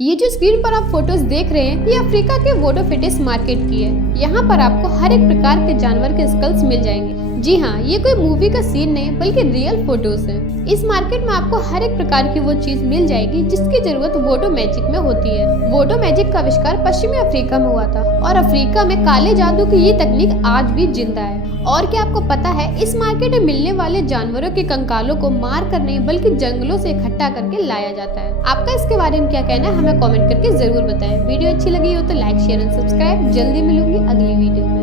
ये जो स्क्रीन पर आप फोटोज देख रहे हैं ये अफ्रीका के वोडो फिटिस मार्केट की है। यहाँ पर आपको हर एक प्रकार के जानवर के स्कल्स मिल जाएंगे। जी हाँ, ये कोई मूवी का सीन नहीं बल्कि रियल फोटोज हैं। इस मार्केट में आपको हर एक प्रकार की वो चीज मिल जाएगी जिसकी जरूरत वोडो मैजिक में होती है। वोडो मैजिक का आविष्कार पश्चिमी अफ्रीका में हुआ था और अफ्रीका में काले जादू की ये तकनीक आज भी जिंदा है। और क्या आपको पता है, इस मार्केट में मिलने वाले जानवरों के कंकालों को मार कर नहीं बल्कि जंगलों से इकट्ठा करके लाया जाता है। आपका इसके बारे में क्या कहना है हमें कमेंट करके जरूर बताएं। वीडियो अच्छी लगी हो तो लाइक शेयर एंड सब्सक्राइब। जल्दी मिलूंगी अगली वीडियो में।